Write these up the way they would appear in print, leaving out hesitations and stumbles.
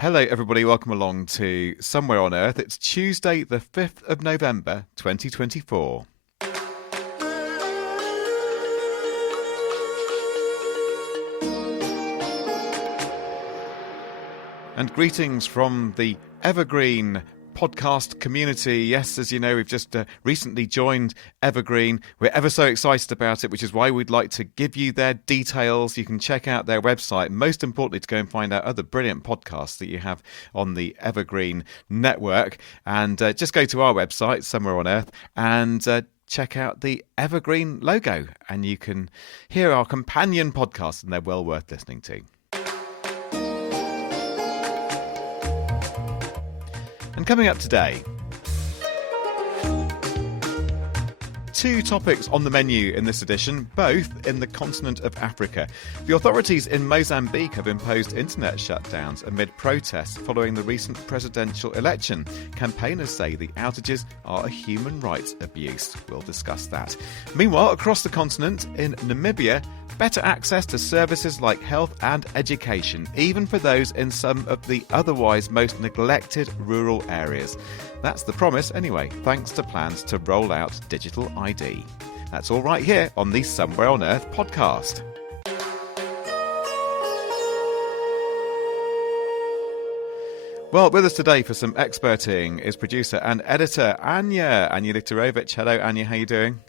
Hello, everybody. Welcome along to Somewhere on Earth. It's Tuesday, the 5th of November, 2024. And greetings from the Evergreen podcast community. Yes, as you know, we've just recently joined Evergreen. We're ever so excited about it, which is why we'd like to give you their details. You can check out their website. Most importantly, to go and find out other brilliant podcasts that you have on the Evergreen network. And just go to our website, Somewhere on Earth, and check out the Evergreen logo. And you can hear our companion podcasts, and they're well worth listening to. And coming up today, two topics on the menu in this edition, both in the continent of Africa. The authorities in Mozambique have imposed internet shutdowns amid protests following the recent presidential election. Campaigners say the outages are a human rights abuse. We'll discuss that. Meanwhile, across the continent, in Namibia, better access to services like health and education, even for those in some of the otherwise most neglected rural areas. That's the promise anyway, thanks to plans to roll out digital ID. That's all right here on the Somewhere on Earth podcast. Well, with us today for some experting is producer and editor Anya Literovich. Hello, Anya, how are you doing?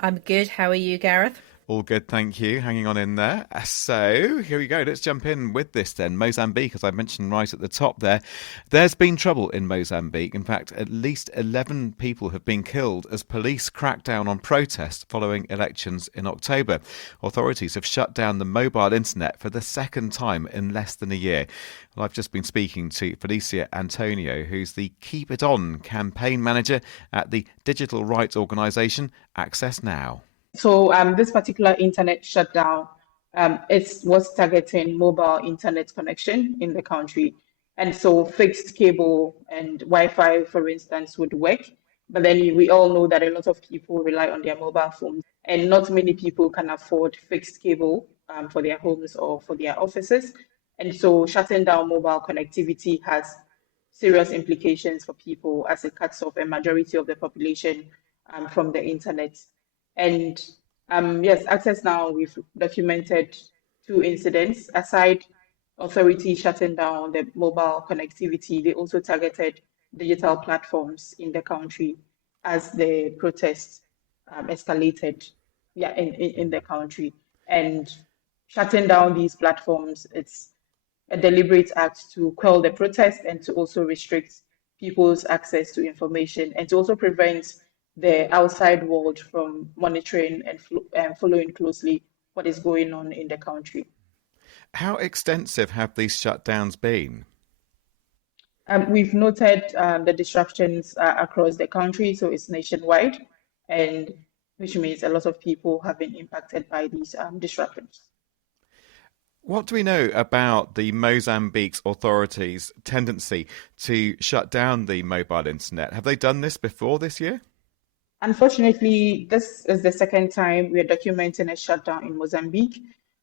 I'm good. How are you, Gareth? All good, thank you. Hanging on in there. So, here we go. Let's jump in with this then. Mozambique, as I mentioned right at the top there. There's been trouble in Mozambique. In fact, at least 11 people have been killed as police crack down on protests following elections in October. Authorities have shut down the mobile internet for the second time in less than a year. Well, I've just been speaking to Felicia Antonio, who's the Keep It On campaign manager at the digital rights organisation Access Now. So this particular internet shutdown was targeting mobile internet connection in the country. And so fixed cable and Wi-Fi, for instance, would work. But then we all know that a lot of people rely on their mobile phones, and not many people can afford fixed cable for their homes or for their offices. And so shutting down mobile connectivity has serious implications for people as it cuts off a majority of the population from the internet. And yes, Access Now, we've documented two incidents. Aside authorities shutting down the mobile connectivity, they also targeted digital platforms in the country as the protests escalated in the country. And shutting down these platforms, it's a deliberate act to quell the protest and to also restrict people's access to information and to also prevent the outside world from monitoring and following closely what is going on in the country. How extensive have these shutdowns been? We've noted the disruptions across the country, so it's nationwide, and which means a lot of people have been impacted by these disruptions. What do we know about the Mozambique's authorities' tendency to shut down the mobile internet? Have they done this before this year? Unfortunately, this is the second time we are documenting a shutdown in Mozambique.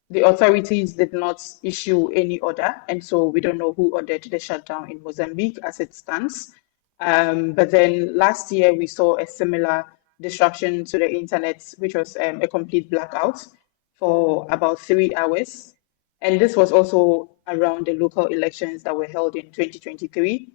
The authorities did not issue any order, and so we don't know who ordered the shutdown in Mozambique as it stands. But then last year, we saw a similar disruption to the internet, which was a complete blackout for about 3 hours. And this was also around the local elections that were held in 2023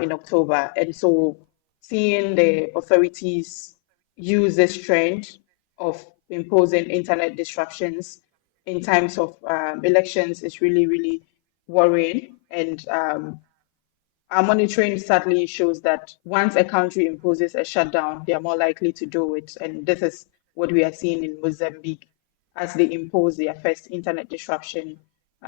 in October. And so seeing the authorities use this trend of imposing internet disruptions in times of elections is really, really worrying. And our monitoring sadly shows that once a country imposes a shutdown, they are more likely to do it. And this is what we are seeing in Mozambique as they impose their first internet disruption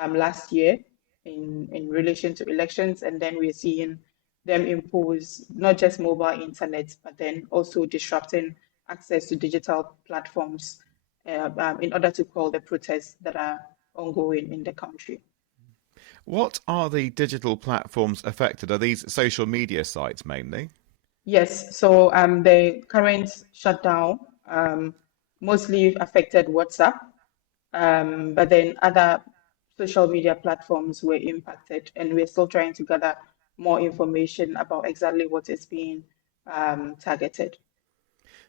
last year in relation to elections. And then we're seeing them impose not just mobile internet, but then also disrupting access to digital platforms in order to quell the protests that are ongoing in the country. What are the digital platforms affected? Are these social media sites mainly? Yes, so the current shutdown mostly affected WhatsApp, but then other social media platforms were impacted, and we're still trying to gather more information about exactly what is being targeted.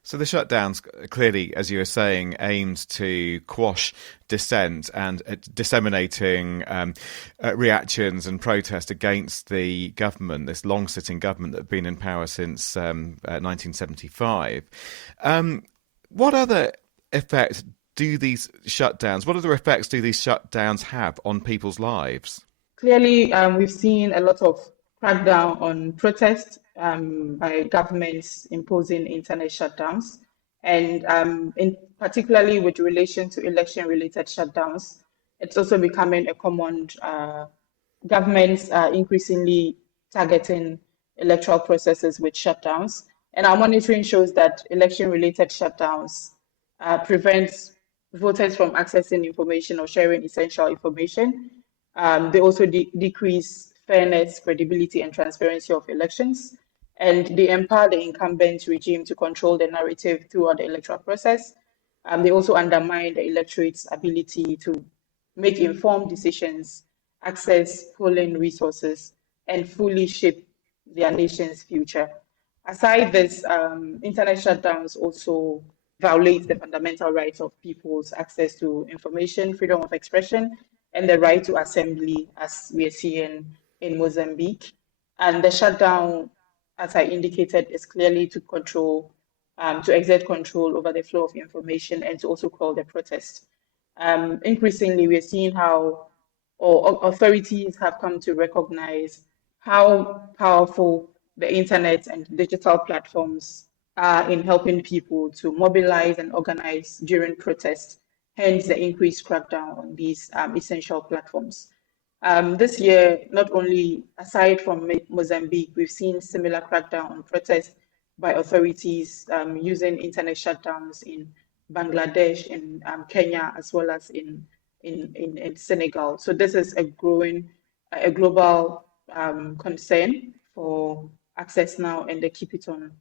So the shutdowns clearly, as you were saying, aimed to quash dissent and disseminating reactions and protest against the government, this long-sitting government that had been in power since 1975. What other effects do these shutdowns? What other effects do these shutdowns have on people's lives? Clearly, we've seen a lot of crackdown on protests by governments imposing internet shutdowns, and in particularly with relation to election-related shutdowns, it's also becoming a common. Governments are increasingly targeting electoral processes with shutdowns, and our monitoring shows that election-related shutdowns prevent voters from accessing information or sharing essential information. They also decrease fairness, credibility, and transparency of elections. And they empower the incumbent regime to control the narrative throughout the electoral process. They also undermine the electorate's ability to make informed decisions, access polling resources, and fully shape their nation's future. Aside this, internet shutdowns also violate the fundamental rights of people's access to information, freedom of expression, and the right to assembly, as we are seeing in Mozambique. And the shutdown, as I indicated, is clearly to control, to exert control over the flow of information and to also call the protest. Increasingly, we're seeing how authorities have come to recognize how powerful the internet and digital platforms are in helping people to mobilize and organize during protests, hence the increased crackdown on these essential platforms. This year, not only aside from Mozambique, we've seen similar crackdown on protests by authorities using internet shutdowns in Bangladesh, in Kenya, as well as in Senegal. So this is a global concern for Access Now and the Keep It On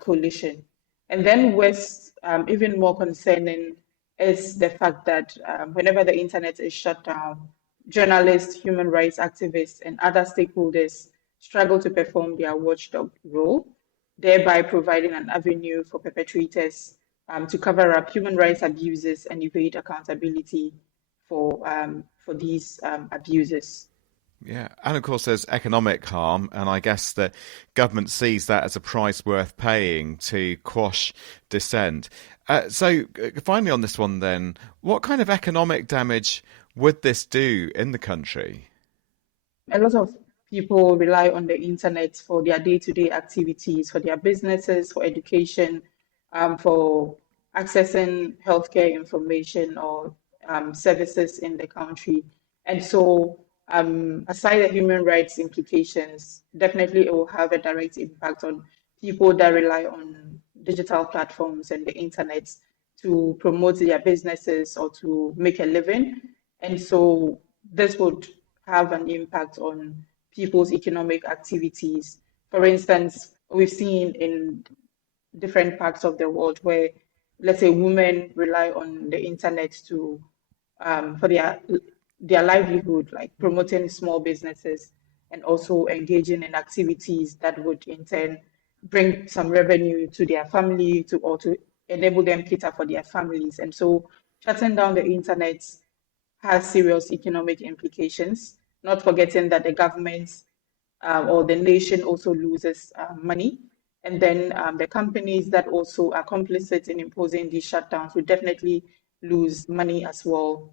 coalition. And then what's even more concerning is the fact that whenever the internet is shut down, journalists, human rights activists, and other stakeholders struggle to perform their watchdog role, thereby providing an avenue for perpetrators to cover up human rights abuses and evade accountability for these abuses. Yeah, and of course there's economic harm, and I guess the government sees that as a price worth paying to quash dissent. So finally on this one then, what kind of economic damage would this do in the country? A lot of people rely on the internet for their day-to-day activities, for their businesses, for education, for accessing healthcare information or services in the country. And so aside the human rights implications, definitely it will have a direct impact on people that rely on digital platforms and the internet to promote their businesses or to make a living. And so this would have an impact on people's economic activities. For instance, we've seen in different parts of the world where, let's say, women rely on the internet to for their livelihood, like promoting small businesses and also engaging in activities that would in turn bring some revenue to their family or to enable them cater for their families. And so shutting down the internet has serious economic implications, not forgetting that the government or the nation also loses money. And then the companies that also are complicit in imposing these shutdowns will definitely lose money as well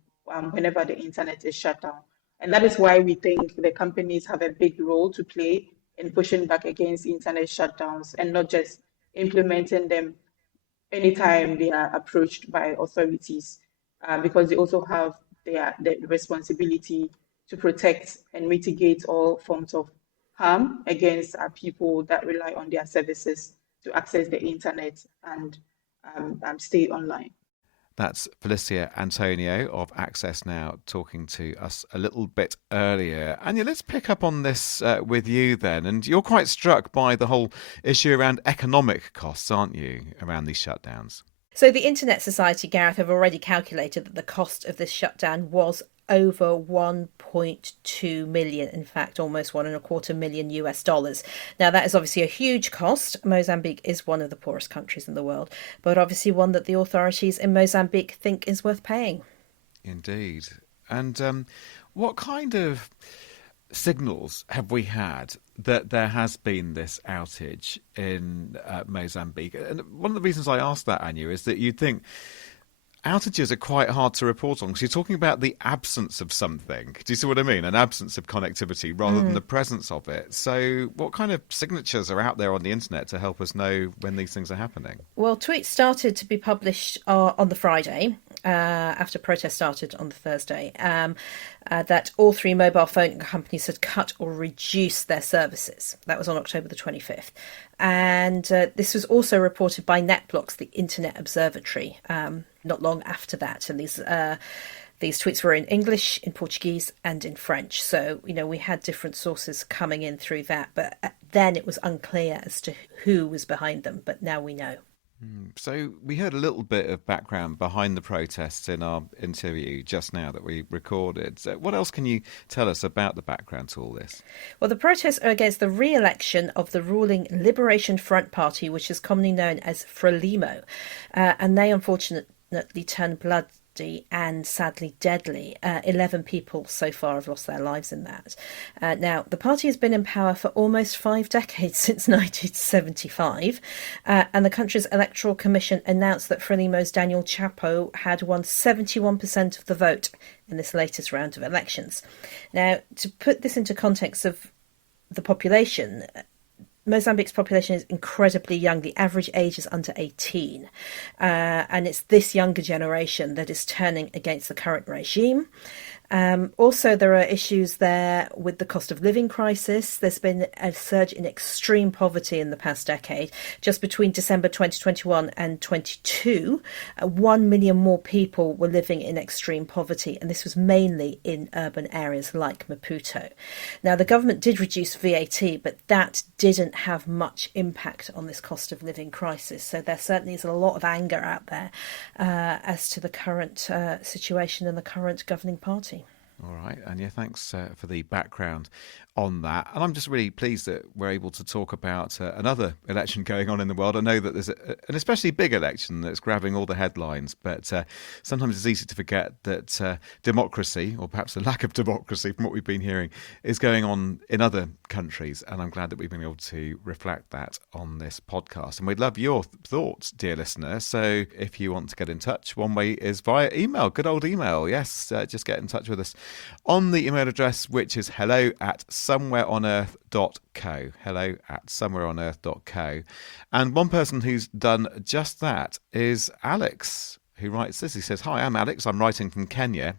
whenever the internet is shut down. And that is why we think the companies have a big role to play in pushing back against internet shutdowns and not just implementing them anytime they are approached by authorities, because they also have the responsibility to protect and mitigate all forms of harm against people that rely on their services to access the internet and stay online. That's Felicia Antonio of Access Now talking to us a little bit earlier. Anya, let's pick up on this with you then. And you're quite struck by the whole issue around economic costs, aren't you, around these shutdowns? So the Internet Society, Gareth, have already calculated that the cost of this shutdown was over 1.2 million, in fact, almost $1.25 million US dollars. Now, that is obviously a huge cost. Mozambique is one of the poorest countries in the world, but obviously one that the authorities in Mozambique think is worth paying. Indeed. And what kind of signals have we had that there has been this outage in Mozambique? And one of the reasons I asked that, Anya, is that you'd think outages are quite hard to report on because you're talking about the absence of something. Do you see what I mean? An absence of connectivity rather than the presence of it. So what kind of signatures are out there on the internet to help us know when these things are happening? Well, tweets started to be published on the Friday after protests started on the Thursday, that all three mobile phone companies had cut or reduced their services. That was on October the 25th. And this was also reported by NetBlocks, the Internet Observatory, not long after that. And these tweets were in English, in Portuguese and in French. So, we had different sources coming in through that. But then it was unclear as to who was behind them. But now we know. So we heard a little bit of background behind the protests in our interview just now that we recorded. So what else can you tell us about the background to all this? Well, the protests are against the re-election of the ruling Liberation Front Party, which is commonly known as Frelimo. And they unfortunately turned bloody and sadly deadly. 11 people so far have lost their lives in that. Now, the party has been in power for almost 5 decades, since 1975, and the country's electoral commission announced that Frelimo's Daniel Chapo had won 71% of the vote in this latest round of elections. Now, to put this into context of the population, Mozambique's population is incredibly young. The average age is under 18. And it's this younger generation that is turning against the current regime. Also, there are issues there with the cost of living crisis. There's been a surge in extreme poverty in the past decade. Just between December 2021 and 22, 1 million more people were living in extreme poverty, and this was mainly in urban areas like Maputo. Now, the government did reduce VAT, but that didn't have much impact on this cost of living crisis. So there certainly is a lot of anger out there as to the current situation and the current governing party. All right, Anya, thanks for the background on that. And I'm just really pleased that we're able to talk about another election going on in the world. I know that there's an especially big election that's grabbing all the headlines, but sometimes it's easy to forget that democracy, or perhaps a lack of democracy from what we've been hearing, is going on in other countries. And I'm glad that we've been able to reflect that on this podcast. And we'd love your thoughts, dear listener. So if you want to get in touch, one way is via email, good old email. Yes, just get in touch with us on the email address, which is hello@somewhereonearth.co. hello@somewhereonearth.co. And one person who's done just that is Alex, who writes this. He says, "Hi, I'm Alex. I'm writing from Kenya.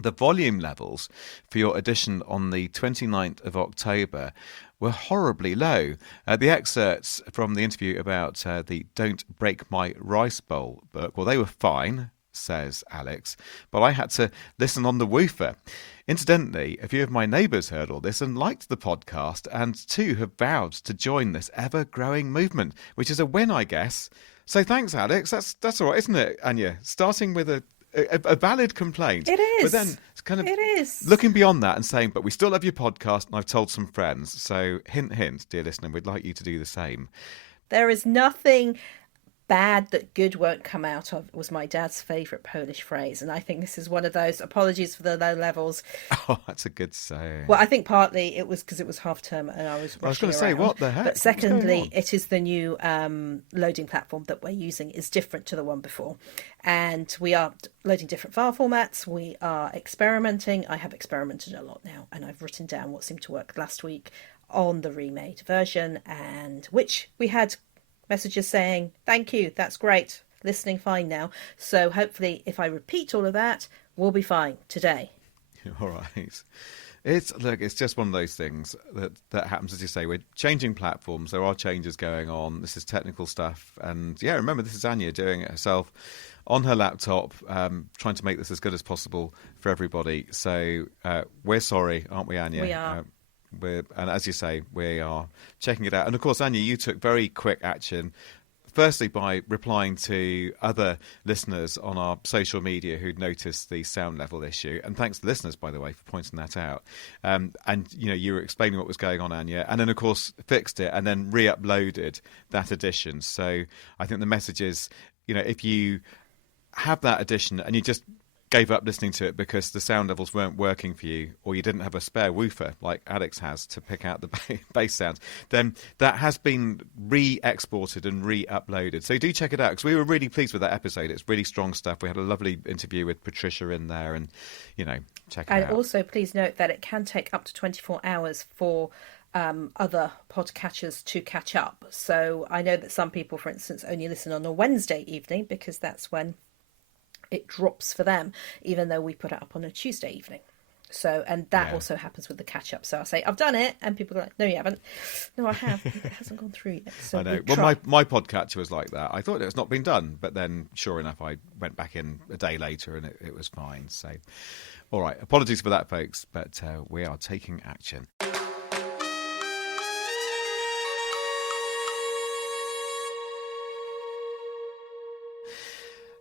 The volume levels for your edition on the 29th of October were horribly low. The excerpts from the interview about the Don't Break My Rice Bowl book, well, they were fine," says Alex, "but I had to listen on the woofer. Incidentally, a few of my neighbours heard all this and liked the podcast, and 2 have vowed to join this ever-growing movement, which is a win, I guess. So thanks, Alex. That's all right, isn't it, Anya? Starting with a valid complaint. It is. But then kind of it is. looking beyond that and saying, but we still love your podcast, and I've told some friends. So hint, hint, dear listener, we'd like you to do the same." There is nothing bad that good won't come out of, was my dad's favourite Polish phrase. And I think this is one of those. Apologies for the low levels. Oh, that's a good saying. Well, I think partly it was because it was half term and I was rushing I was going to say, what the heck? But secondly, it is the new loading platform that we're using is different to the one before. And we are loading different file formats. We are experimenting. I have experimented a lot now, and I've written down what seemed to work last week on the remade version, and which we had messages saying, "Thank you, that's great, listening fine now." So hopefully if I repeat all of that, we'll be fine today. All right. It's just one of those things that happens, as you say. We're changing platforms. There are changes going on. This is technical stuff. And yeah, remember, this is Anya doing it herself on her laptop, trying to make this as good as possible for everybody. So we're sorry, aren't we, Anya? We are. And as you say, we are checking it out. And of course, Anya, you took very quick action firstly by replying to other listeners on our social media who'd noticed the sound level issue. And thanks to listeners, by the way, for pointing that out. And, you were explaining what was going on, Anya, and then, of course, fixed it and then re-uploaded that edition. So I think the message is, if you have that edition and you just gave up listening to it because the sound levels weren't working for you, or you didn't have a spare woofer like Alex has to pick out the bass sounds, then that has been re-exported and re-uploaded. So do check it out, because we were really pleased with that episode. It's really strong stuff. We had a lovely interview with Patricia in there, and check it out. And also please note that it can take up to 24 hours for other podcatchers to catch up. So I know that some people, for instance, only listen on a Wednesday evening because that's when it drops for them, even though we put it up on a Tuesday evening. So, and that also happens with the catch up. So I say, I've done it, and people are like, no, you haven't. No, I have. It hasn't gone through yet. So I know. Well, my podcatcher was like that. I thought it was not been done, but then sure enough, I went back in a day later and it was fine. So, all right. Apologies for that, folks, but we are taking action.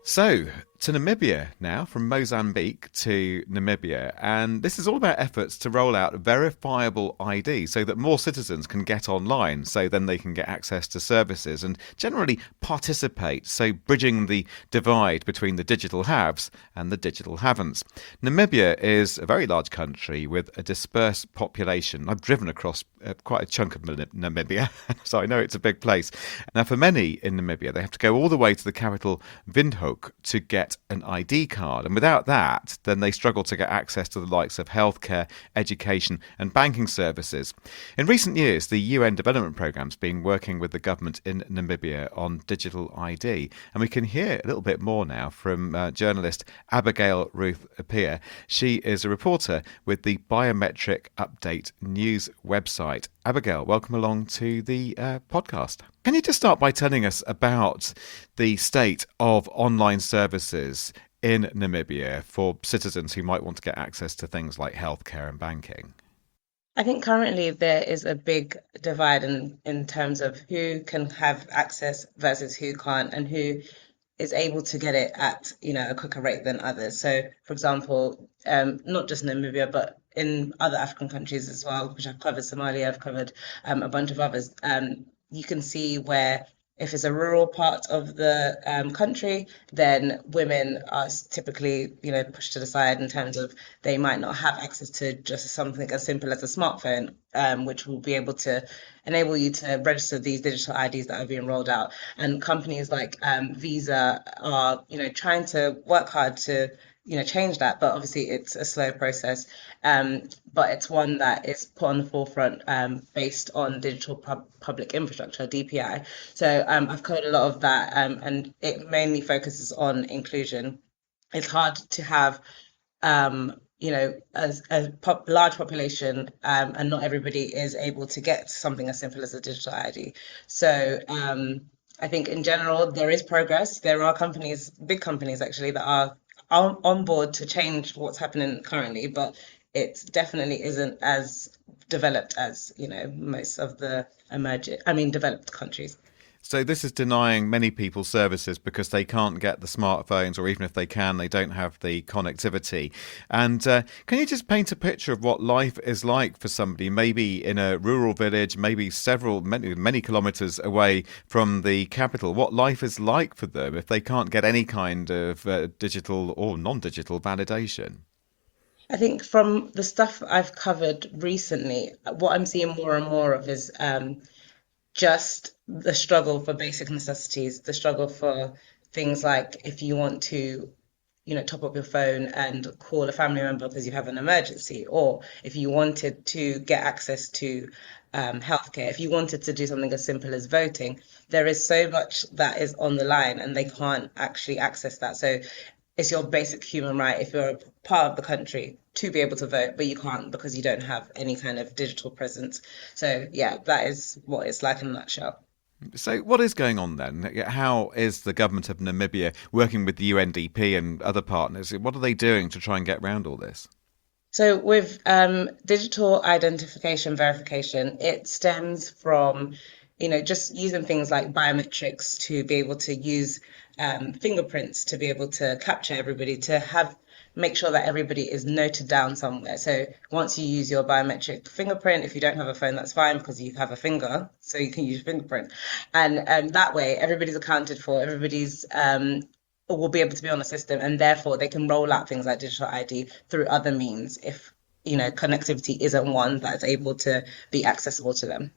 So, to Namibia now, from Mozambique to Namibia. And this is all about efforts to roll out verifiable ID so that more citizens can get online, so then they can get access to services and generally participate, so bridging the divide between the digital haves and the digital haven'ts. Namibia is a very large country with a dispersed population. I've driven across quite a chunk of Namibia, so I know it's a big place. Now, for many in Namibia, they have to go all the way to the capital, Windhoek, to get an ID card. And without that, then they struggle to get access to the likes of healthcare, education and banking services. In recent years, the UN Development Programme's been working with the government in Namibia on digital ID. And we can hear a little bit more now from journalist Abigail Ruth Appiah. She is a reporter with the Biometric Update news website. Abigail, welcome along to the podcast. Can you just start by telling us about the state of online services in Namibia for citizens who might want to get access to things like healthcare and banking? I think currently there is a big divide in terms of who can have access versus who can't, and who is able to get it at a quicker rate than others. So, for example, not just Namibia, but in other African countries as well, which I've covered, Somalia, I've covered a bunch of others. You can see where if it's a rural part of the country, then women are typically, pushed to the side in terms of they might not have access to just something as simple as a smartphone, which will be able to enable you to register these digital IDs that are being rolled out. And companies like Visa are, trying to work hard to change that, but obviously it's a slow process. But it's one that is put on the forefront based on digital public infrastructure, DPI. So I've covered a lot of that, and it mainly focuses on inclusion. It's hard to have large population, and not everybody is able to get something as simple as a digital ID. So I think in general there is progress. There are companies, big companies actually, that are on board to change what's happening currently, but it definitely isn't as developed as most of the developed countries. So this is denying many people services because they can't get the smartphones, or even if they can, they don't have the connectivity. And can you just paint a picture of what life is like for somebody, maybe in a rural village, maybe many kilometres away from the capital, what life is like for them if they can't get any kind of digital or non-digital validation? I think from the stuff I've covered recently, what I'm seeing more and more of is just the struggle for basic necessities, the struggle for things like if you want to, top up your phone and call a family member because you have an emergency, or if you wanted to get access to healthcare, if you wanted to do something as simple as voting, there is so much that is on the line and they can't actually access that. So it's your basic human right, if you're a part of the country, to be able to vote, but you can't because you don't have any kind of digital presence. So yeah, that is what it's like in a nutshell. So what is going on then? How is the government of Namibia working with the UNDP and other partners? What are they doing to try and get around all this? So with digital identification verification, it stems from just using things like biometrics to be able to use fingerprints to be able to capture everybody, make sure that everybody is noted down somewhere. So once you use your biometric fingerprint, if you don't have a phone, that's fine because you have a finger, so you can use your fingerprint. And that way, everybody's accounted for, everybody's will be able to be on the system, and therefore they can roll out things like digital ID through other means if, connectivity isn't one that's able to be accessible to them.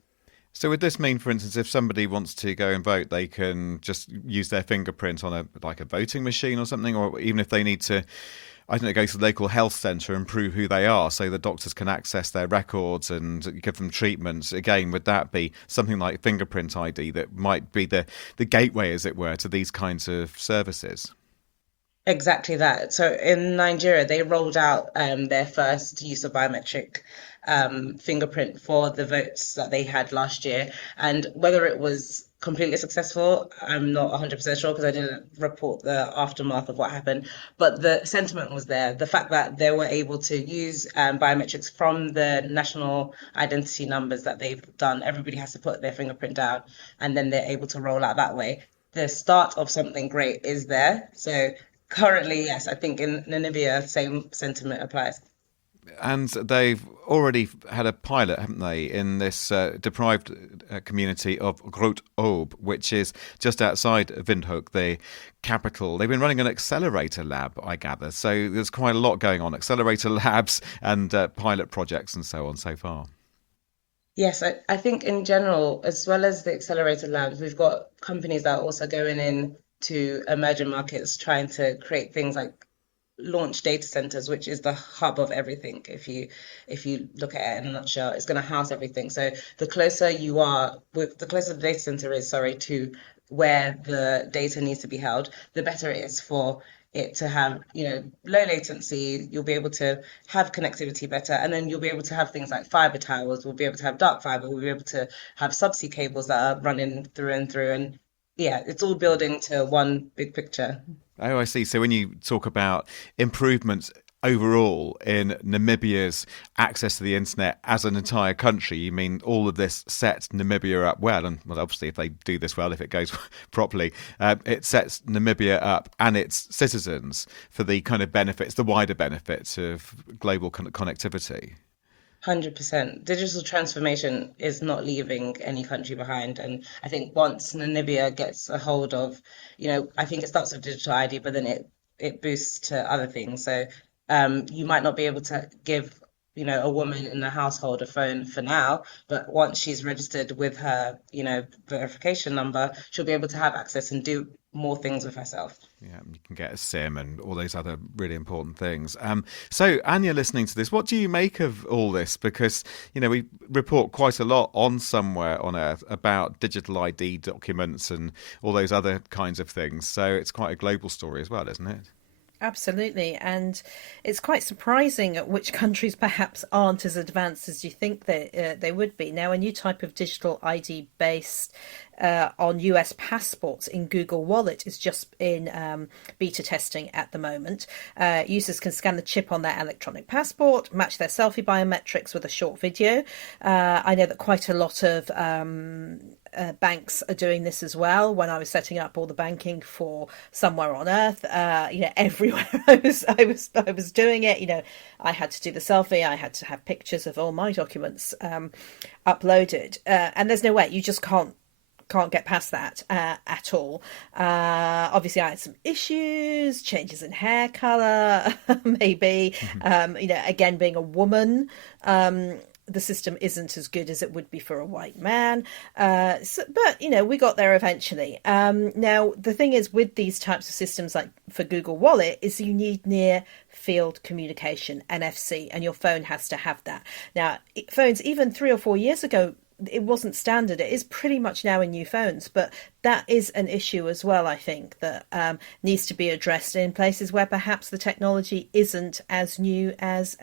So would this mean, for instance, if somebody wants to go and vote, they can just use their fingerprint on a voting machine or something, or even if they need to, I don't know, go to the local health centre and prove who they are so the doctors can access their records and give them treatment? Again, would that be something like fingerprint ID that might be the gateway, as it were, to these kinds of services? Exactly that. So in Nigeria, they rolled out their first use of biometric fingerprint for the votes that they had last year. And whether it was completely successful, I'm not 100% sure because I didn't report the aftermath of what happened. But the sentiment was there. The fact that they were able to use biometrics from the national identity numbers that they've done, everybody has to put their fingerprint down, and then they're able to roll out that way. The start of something great is there. So currently, yes, I think in Namibia, same sentiment applies. And they've already had a pilot, haven't they, in this deprived community of Groot Obe, which is just outside Windhoek, the capital. They've been running an accelerator lab, I gather. So there's quite a lot going on, accelerator labs and pilot projects and so on so far. Yes, I think in general, as well as the accelerator labs, we've got companies that are also going in to emerging markets, trying to create things like launch data centers, which is the hub of everything. If you look at it in a nutshell, it's going to house everything. So the closer the closer the data center is, to where the data needs to be held, the better it is for it to have, low latency. You'll be able to have connectivity better, and then you'll be able to have things like fiber towers. We'll be able to have dark fiber. We'll be able to have subsea cables that are running through and through, and yeah, it's all building to one big picture. Oh, I see. So when you talk about improvements overall in Namibia's access to the internet as an entire country, you mean all of this sets Namibia up well? And well, obviously, if they do this well, if it goes properly, it sets Namibia up and its citizens for the kind of benefits, the wider benefits of global connectivity. 100%. Digital transformation is not leaving any country behind. And I think once Namibia gets a hold of, I think it starts with digital ID, but then it boosts to other things. So you might not be able to give, a woman in the household a phone for now, but once she's registered with her, verification number, she'll be able to have access and do more things with herself. Yeah, you can get a SIM and all those other really important things. So, Anya, listening to this, what do you make of all this? Because, we report quite a lot on Somewhere on Earth about digital ID documents and all those other kinds of things. So it's quite a global story as well, isn't it? Absolutely. And it's quite surprising at which countries perhaps aren't as advanced as you think they would be. Now, a new type of digital ID based on US passports in Google Wallet is just in beta testing at the moment. Users can scan the chip on their electronic passport, match their selfie biometrics with a short video. I know that quite a lot of banks are doing this as well. When I was setting up all the banking for Somewhere on Earth, everywhere I was doing it. I had to do the selfie. I had to have pictures of all my documents uploaded, and there's no way, you just can't get past that at all. Obviously, I had some issues, changes in hair color, maybe. Again, being a woman, the system isn't as good as it would be for a white man. But we got there eventually. Now, the thing is with these types of systems, like for Google Wallet, is you need near field communication, NFC, and your phone has to have that. Now, phones, even 3 or 4 years ago, it wasn't standard. It is pretty much now in new phones, but that is an issue as well, I think, that needs to be addressed in places where perhaps the technology isn't as new as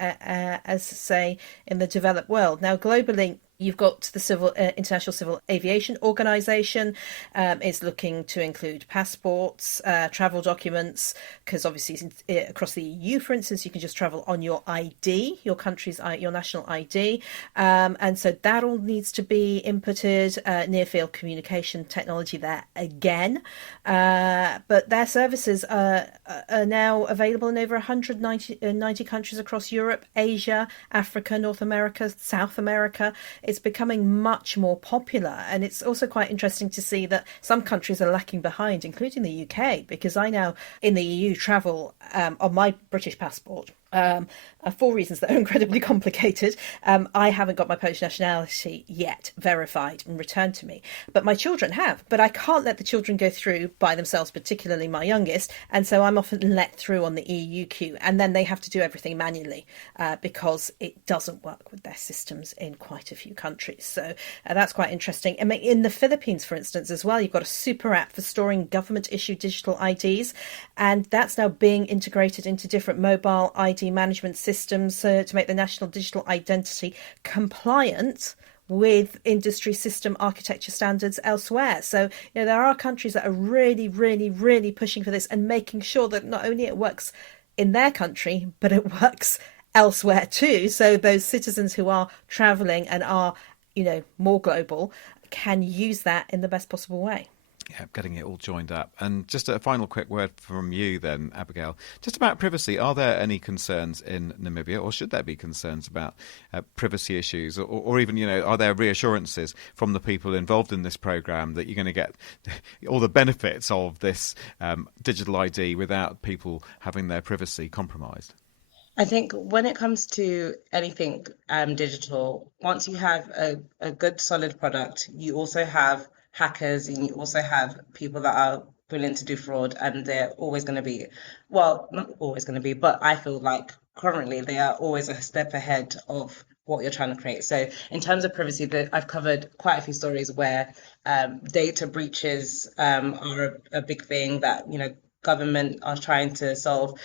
say, in the developed world. Now, globally, You've got the International Civil Aviation Organization is looking to include passports, travel documents, because obviously across the EU, for instance, you can just travel on your ID, your country's, your national ID. And so that all needs to be inputted, near-field communication technology there again. But their services are now available in over 190 countries across Europe, Asia, Africa, North America, South America. It's becoming much more popular, and it's also quite interesting to see that some countries are lacking behind, including the UK, because I now in the EU travel on my British passport. For reasons that are incredibly complicated. I haven't got my Polish nationality yet verified and returned to me, but my children have. But I can't let the children go through by themselves, particularly my youngest, and so I'm often let through on the EU queue, and then they have to do everything manually because it doesn't work with their systems in quite a few countries. So that's quite interesting. I mean, in the Philippines, for instance, as well, you've got a super app for storing government-issued digital IDs, and that's now being integrated into different mobile ID management systems to make the national digital identity compliant with industry system architecture standards elsewhere. So, there are countries that are really, really, really pushing for this and making sure that not only it works in their country, but it works elsewhere too. So those citizens who are travelling and are, more global can use that in the best possible way. Yeah, getting it all joined up. And just a final quick word from you then, Abigail, just about privacy. Are there any concerns in Namibia, or should there be concerns about privacy issues, or even, are there reassurances from the people involved in this programme that you're going to get all the benefits of this digital ID without people having their privacy compromised? I think when it comes to anything digital, once you have a good solid product, you also have hackers, and you also have people that are willing to do fraud, and they're always going to be, well, not always going to be, but I feel like currently they are always a step ahead of what you're trying to create. So in terms of privacy, I've covered quite a few stories where data breaches are a big thing that, government are trying to solve.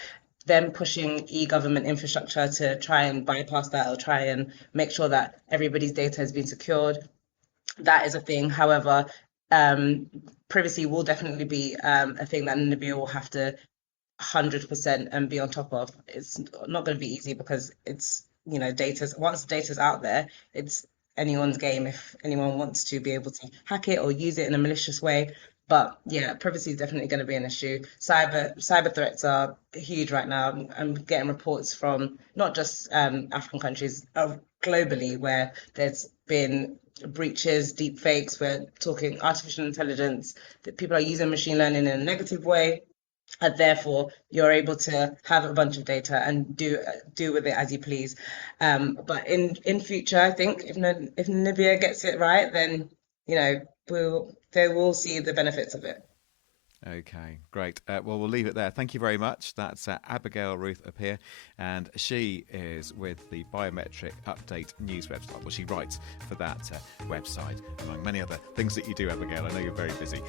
Them pushing e-government infrastructure to try and bypass that, or try and make sure that everybody's data has been secured. That is a thing. However, privacy will definitely be a thing that Namibia will have to 100% and be on top of. It's not going to be easy because it's, once data's out there, it's anyone's game if anyone wants to be able to hack it or use it in a malicious way. But yeah, privacy is definitely going to be an issue. Cyber threats are huge right now. I'm getting reports from not just African countries, globally, where there's been breaches, deep fakes. We're talking artificial intelligence, that people are using machine learning in a negative way, and therefore you're able to have a bunch of data and do with it as you please. But in future, I think if Namibia gets it right, then they will see the benefits of it. Okay, great. Well, we'll leave it there. Thank you very much. That's Abigail Ruth Appiah, and she is with the Biometric Update news website. Well, she writes for that website, among many other things that you do, Abigail. I know you're very busy.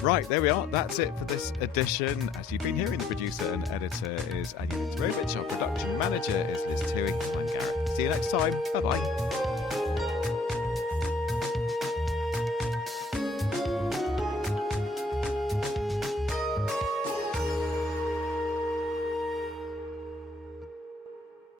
Right, there we are. That's it for this edition. As you've been hearing, the producer and editor is Anya Lintz-Rovich. Our production manager is Liz Toohey. I'm Gareth. See you next time. Bye-bye.